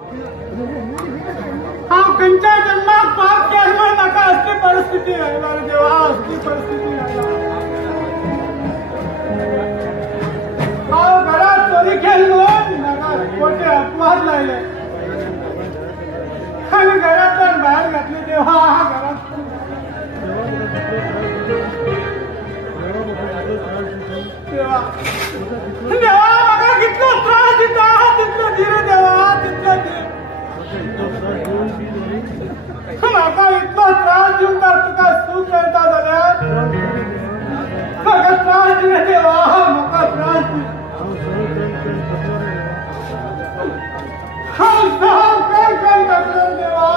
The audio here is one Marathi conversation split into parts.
हा कंच्या जन्मात पाप केल्यामुळे नका असली परिस्थिती राहिला देवा, असली परिस्थिती राहिला. हा घरात चोरी केल्यामुळे नका खोटे अपवाद लागले आणि घरातून बाहेर घातली देवा. घरात देवा देवा मला कितला त्रास देता तिथलं धीर देवा, तिथलं धीर म्हाका इतलो त्रास देऊन तर तुका सुख मेळटा जाल्यार म्हाका त्रास दिले देवा, म्हाका त्रास दिले. हांव सहन कर कर देवा,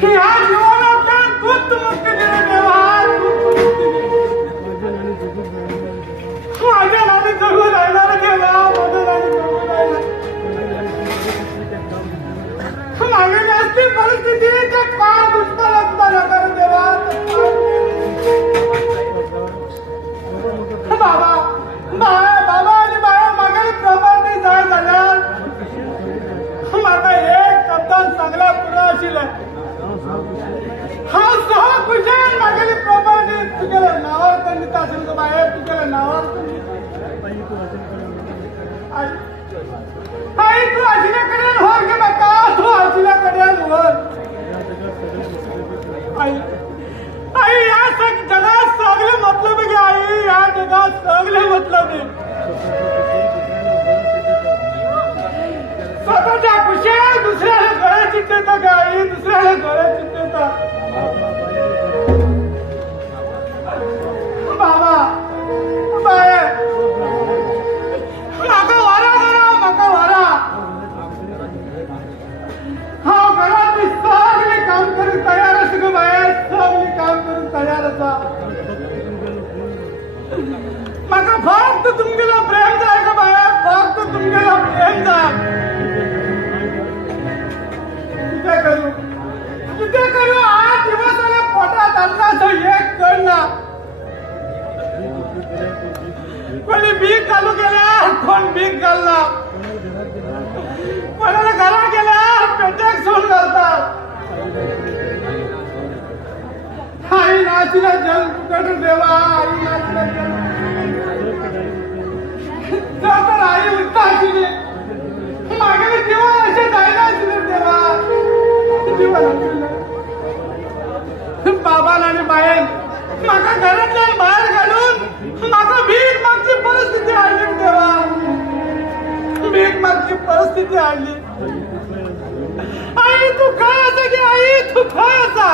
ह्या जीवनातल्यान तूच मुक्ती दिली देवा, माझ्या नाणी जगू राहिला देवा, माझ्या नाणी जगू राहिला. माझी जास्ती परिस्थिती त्या काळ दुष्काळ असताना कर देवा. बाबा बाबा आणि बाया मागे प्रमाणे जाय जाल्यार म्हाका एक शब्दान सांगल्या पुरो आशिल्लें. हांव सह कुशान मागेली प्रॉपर्टी तुगेल्या नांवार करून दिता आशिल्लो बाये, तुगेल्या नांवार करून दिता. आई तू आशिल्ल्या कडेन व्हर गे म्हाका, तू आशिल्ल्या कडेन व्हर. आई आई ह्या जगात सगळे मतलब गे आई, ह्या जगात सगळे मतलब स्वतःच्या खुशाल दुसऱ्याला गळे चिकटता गे आई, दुसऱ्याला गळे चिकटता. बाबा बाय म्हाका वरा करा, म्हाका वरा. हांव घरातली सगळी काम करूंक तयार आसा गो बाय, सगळी काम करूंक तयार आसा. म्हाका फक्त तुमगेलो प्रेम जाय गो बाय, फक्त तुमगेलो प्रेम जाय. कितें करूं 8 दिवस जाले पोटात अन्नाचो एक कण ना. कोणी भीक घालू गेल्यार कोण भीक घालना, कोणाला घरा गेल्यार पेट्याक सोड घालतात. आई नाशिल्ले जल फुकट देवा, आई नाशिल्ले जल तर आई उरता आशिल्ली. मागेले जीवन अशें जायना आशिल्लें देवा, जीवन आशिल्लें. बाबान आनी बायेन म्हाका घरांतल्यान भायर घालून म्हाका भीक मागची परिस्थिती हाडली देवा, भीक मागची परिस्थिती हाडली. आई तू खंय आसा गे आई, तू खंय आसा.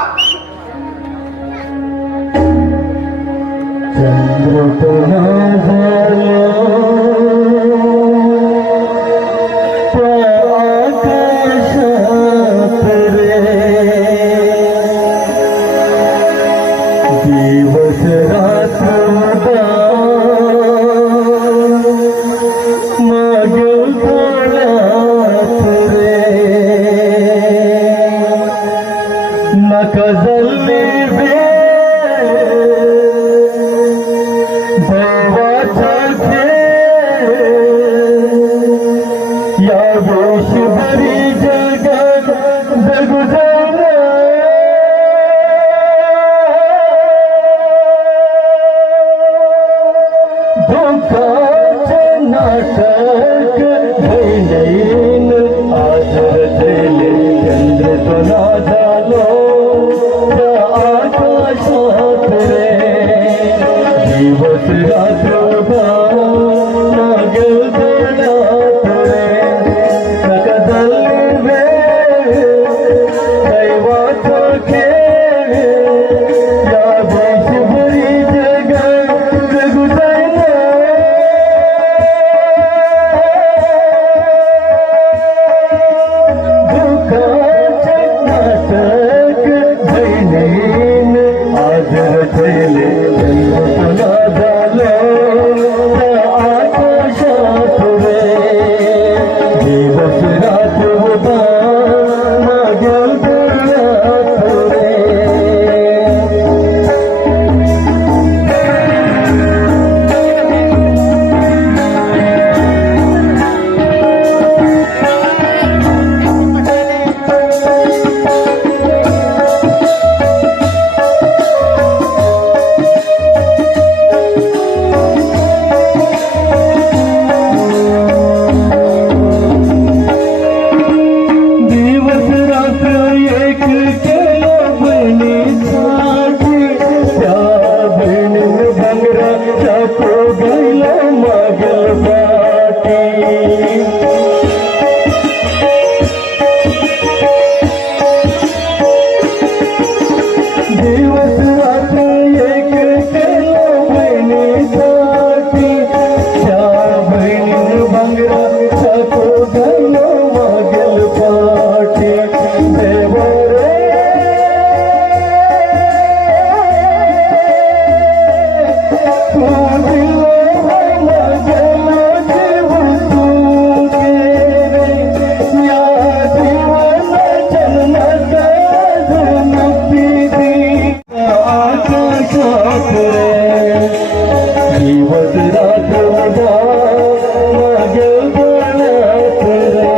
माझ्या गळ्यात रे.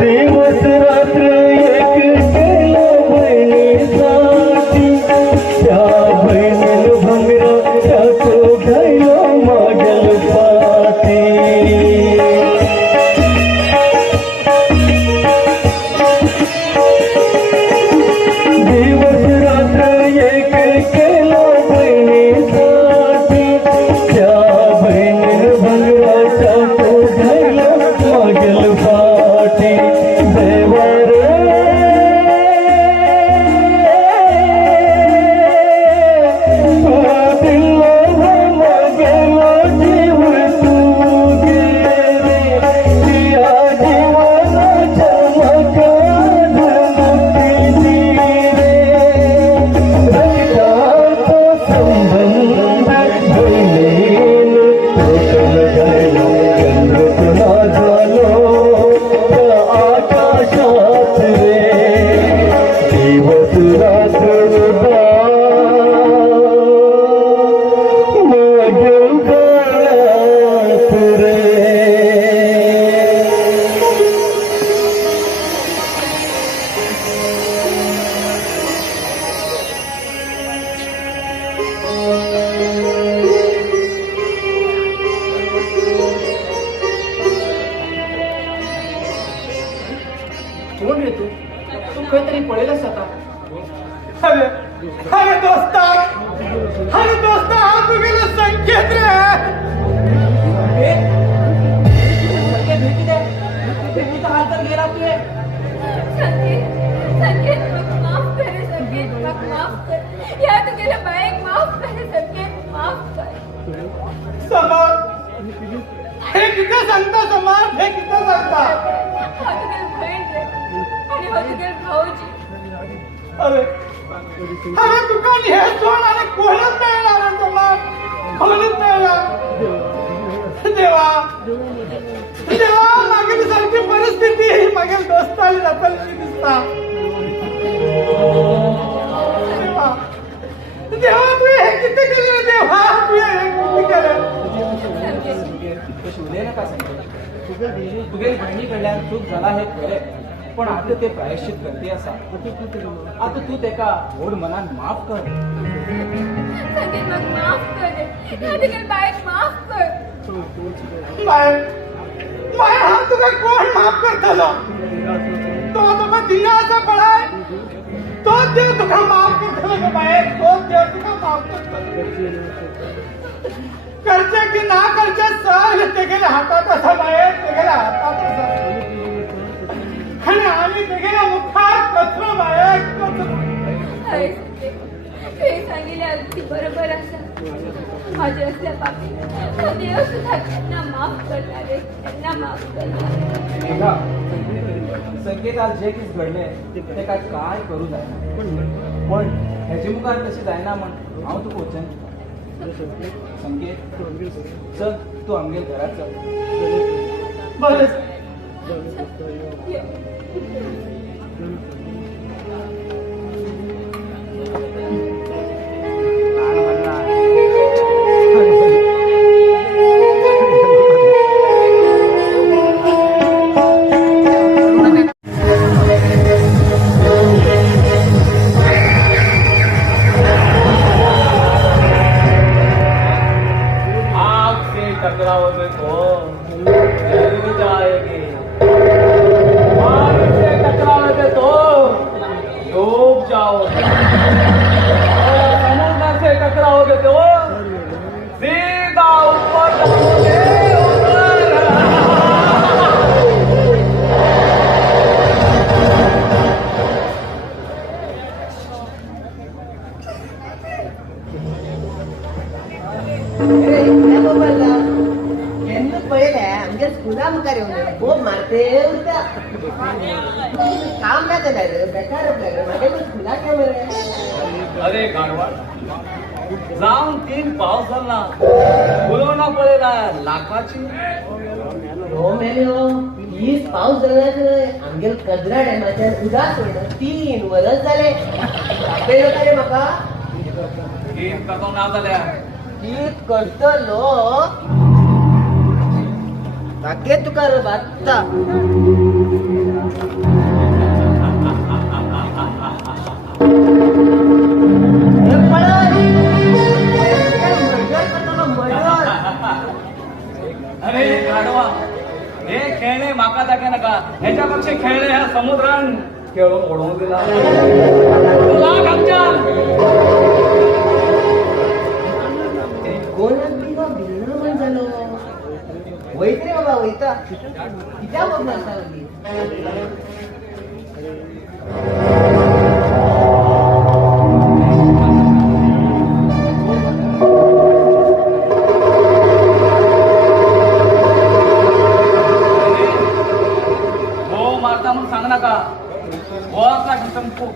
दिवस रात्र एक केलं बहिणीसाठी, त्या बहिणीनं भंगरा त्याचं घ्यायला मागेल पाठी. दिवस रात्र एक केलं बहिणीसाठी, त्या बहिणीनं भंगरा त्याचं घ्यायला मागेल पाठी. देवा रे, तू दिलं मागेला जीव तू गेले, या जीवनाच्या मकान मुक्तीची रे. रक्ताचा संबंध बहिणीनं तोडलं गेलं, गंगोत्रा झालो त्या आकाशात रे. दिवस रात्र माझ्या गळ्यात रे. कोण रे तू? तू काहीतरी पळेलच आता. अरे अरे दोस्ता, अरे दोस्ता, हा तू गेला संकेत रे. ए, संकेत भेटी दे. भेटी तर हाल तर गेला तू रे. संकेत, संकेत मग माफ कर रे संकेत, मग माफ कर. या तू गेलं बाईक माफ कर रे संकेत, माफ कर. समर, हे किती सांगता समर, हे किती सांगता. हा तू गेलं बहीण रे आणि हा तू गेलं भाऊजी. अरे अरे तुका हे सोड आणि कोणच नाही येणार समर, कोणच नाही येणार. देवा देवा, मागील सारखी परिस्थिती मागील दोस्ताली जाताली दिसता. देवा देवा, तू हे किती केलं देवा, तू हे किती केलं. ते शिवले नका संकेत. तुझे बहिणीकडल्यान चूक झाला हे खरे, पण आता ते प्रायश्चित करते असा. आता तू तेका गोड मनान माफ कर. संकेत मग माफ कर रे. या तू गेलं बाईक माफ कर. माय माय, हा तुका कोण माफ करतलो. तो तुका दिनाचा पळाय, तो देव तुका माफ करतलो ग बाय, तो देव तुका माफ करतलो. करचे की ना करचे सगळे ते गेले हातात असा बाहेर, ते गेले हातात असा. आणि आम्ही ते गेल्या मुखात कचरो बाहेर कचरो. अरे संकेत, तू हे सांगितले अगदी बरोबर असं. माझे असल्या बाबी हा देव सुद्धा त्यांना माफ करणार रे, त्यांना माफ करणार. मेघा, संकेत आज जे किस घडले ते काय करू जायना, पण ह्याची मुखार तशी जायना म्हण हांव तुका वचन. संकेत चल, तू आमगे घरात चल. बरं ये. टकराओगे तो जरूर जाएगी, आग से टकराओगे तो काम ना केलं रे बेकार आपल्याकडे माझे पण खुला कॅमेरा अरे गाडवा जाऊन 3 पाऊस झाला बोलवणा पडेला लाखाची हो मेलो 20 पाऊस झाला तर आमगेल कचरा टायमाच्या उदास होईना 3 वर्ष झाले आपले लोक रे म्हाका गेम करतो ना झाल्या गीत करतलो बाकी तुका रे बात्ता अरे गाडवा हे खेळणे माका दाखे नका ह्याच्यापेक्षा खेळणे ह्या समुद्रान खेळून ओढवून दिला तुला आमच्या कोणाक बिवा बिलणं म्हण झालो वैत रे बाबा वैता कित्या बघ म्हणता हो मारता म्हणून सांग नका हो का संपू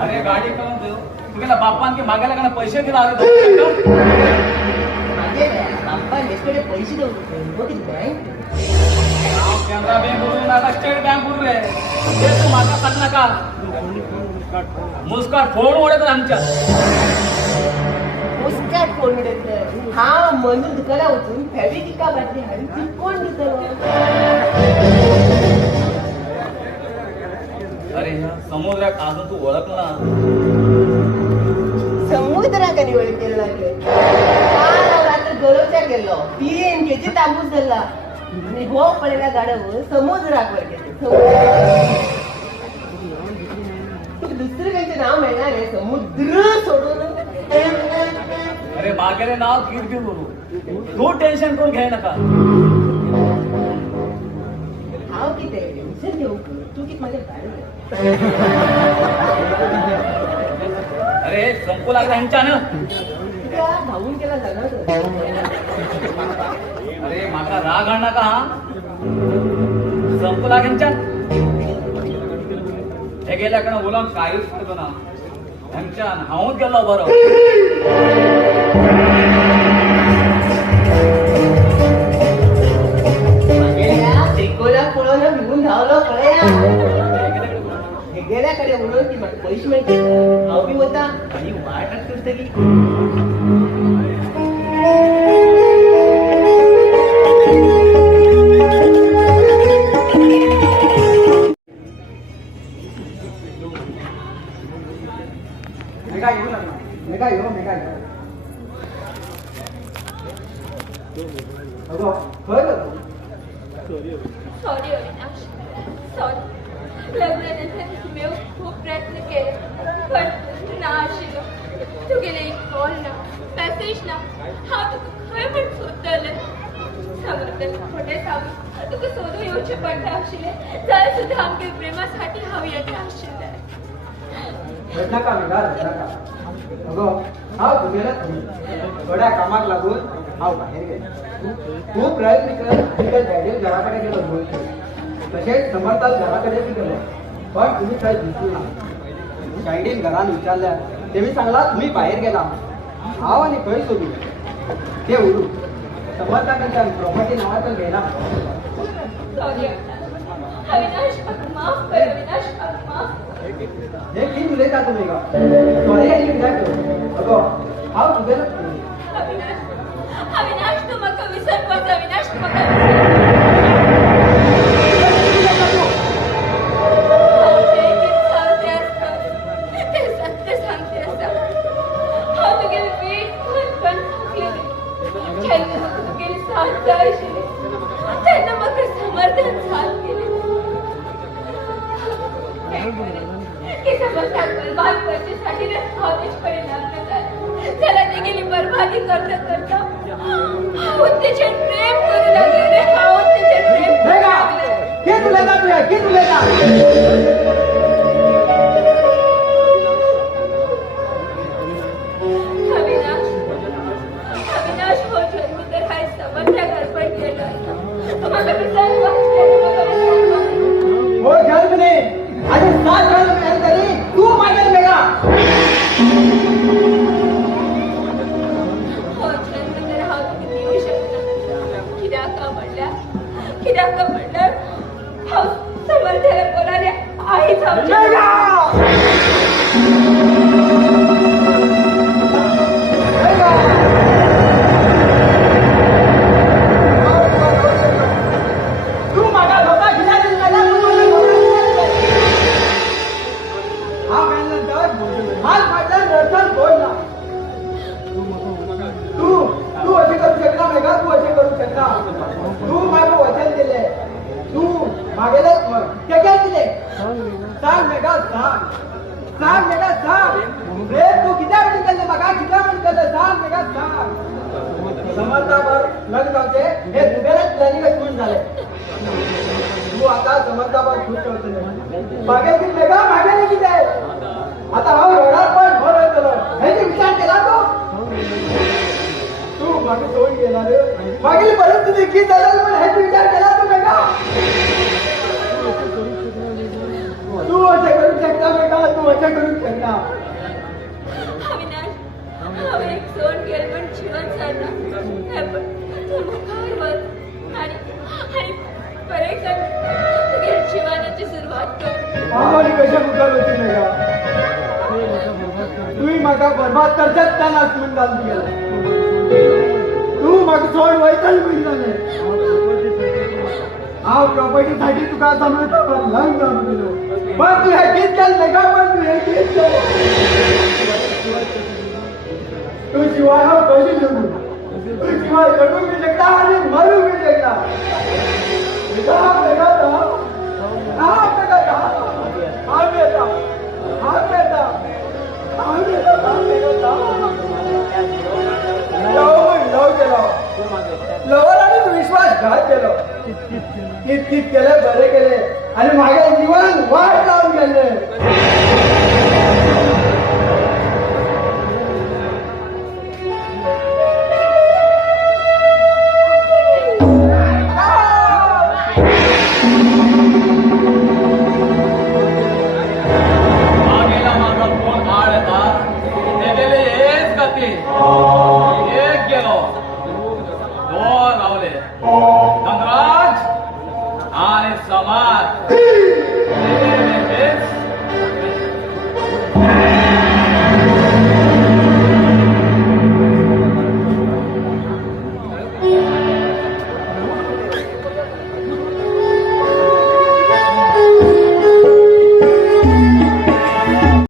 अरे गाडी करून देऊ तुला बापान की मागायला का पैसे दिला अरे बाप्पा नेसकडे पैसे देऊ बघित बँक कॅनरा बँक बोलून आता स्टेट बँक बोलू रे ते तू माझा सांग नका मुस्काट फोन ओढत आमच्या मुस्काट कोण देत हा म्हणून दुकाना उचलून फॅब्रिका बाटली हाडी ती कोण देत अरे समुद्रात अजून तू ओळखला समुद्रात आणि वळ केलं लागले काल रात्र गरोच्या गेलो 3 केजी तांबूस धरला आणि हो पडलेल्या गाड्यावर समुद्रात वर गेले तुका दुसरं काहीचे नाव मिळणार आहे समुद्र सोडून अरे मागे नाव कित घेऊ बोलू तू टेन्शन कोण घ्याय नका हाव किती टेन्शन घेऊ तू किती माझ्या गाडी अरे संपू लागला ह्यांच्यानं भाऊन केला झाला अरे माका राग आण नका हा संपू लाग ह्यांच्या हे गेल्याकडे बोलावून काहीच करतो ना ह्यांच्या हाऊन गेलो बरं टेकोला पळवलं भिवून धावलं पळया गेल्याकडे म्हणून की मला पैसे माहिती अवधी होता आणि वाटत करतली सॉरी अविनाश सॉरी लग्नानंतर मी खूप प्रयत्न केले पण ना आशिलो तुगेले एक कॉल ना मेसेज ना हा तुका खंय पण सोदतले समजलं खोटे सांगू तुका सोदून येवचे पडटा आशिल्ले जाल्यार सुद्दां आमगे प्रेमासाठी हांव येता आशिल्लें नाका मेघा नाका अगो हांव तुगेलो थोड्या कामाक लागून हांव भायर गेलो खूप प्रयत्न कर तुझ्या डॅडीन घराकडे गेलो तसेच समर्थात घराकडे बी गेलो पण तुम्ही काही दिसली ना डॅडीन घरान विचारल्या तेमी सांगला तुम्ही बाहेर गेला हांव आनी खंय सोदू ते उडू समर्थाकडच्या प्रॉपर्टी नावाचं घेना सॉरी अविनाश म्हाका माफ कर अविनाश म्हाका माफ हे कित उलयता तुमी गा सॉरी आनी कित्याक अगो हांव तुगेलो अविनाश अविनाश तू म्हाका विसरपाच अविनाश तू म्हाका त्यांना मग समर्थन साथ केले की समर्थन बर्बाद करण्यासाठी कॉलेज परिणाम करतात त्याला ते गेली बर्बादी करता करता उत्तेजन प्रेम करू लागले रे उत्तेजन प्रेम करू लागले कित उलयता तुवें कित उलयता अविनाश अविनाश हो जन्म तर हाय समर्थन अर्पण केलं तुम्हाला विसरवा हो जन्म तर हांव तुका दिवं शकना कित्याक म्हणल्यार हांव समर्थाल्या पोराले आईच तू म्हाका धोका दिला तू म्हाका हा मेल्यानंतर हाल फाटल्यान रडटल बोलना तू अशें करूं शकना मेघा तू अशें करूं शकना तू म्हाका वचन दिलें तू म्हागेले केन्ना दिलें सांग मेघा सांग मेघा सांग रे तू कित्याक म्हण केलें म्हाका कित्याक म्हण केलें सांग मेघा सांग समर्था बर लग्न जावचें हे तुगेलेच प्लॅनिंग अशें जालें तू आता समर्था बर खूश करतले मागे कितें मेघा मागे कितें आता हांव रोडार पण घर वयतलो हेचे विचार केला तू म्हाका सोडून गेला रे मागील परिस्थिती कितें जाल्यार पण हेचे विचार केला तू मेघा तू अशें करूंक शकता मेघा तू अशें करूंक शकता अविनाश हांव एक सोड गेल पण जिवन सरना पण तू मुखार वच आणि परेशान तुगे जिवनाची सुरवात कर आम्हाला कशा मुखार होती मेघा तुही म्हाका बरबाद करचेच त्या नाचून घालून गेला तू म्हाका सोड वयतल म्हण जालें हांव प्रॉपर्टीसाठी तुका समजता लग्न जावन गेलो पण तू हे गीत केलें मेघा पण तू हे गीत केलें तू शिवाय हांव कशी जगू तू शिवाय जगूंक बी शकता आनी मरूंक बी शकता मेघा मेघा लवराने विश्वासघात केलो कित केले बरे केले आणि मागे जीवन वाट लावून गेले एक गेलो दोन लावले धनराज आणि समाज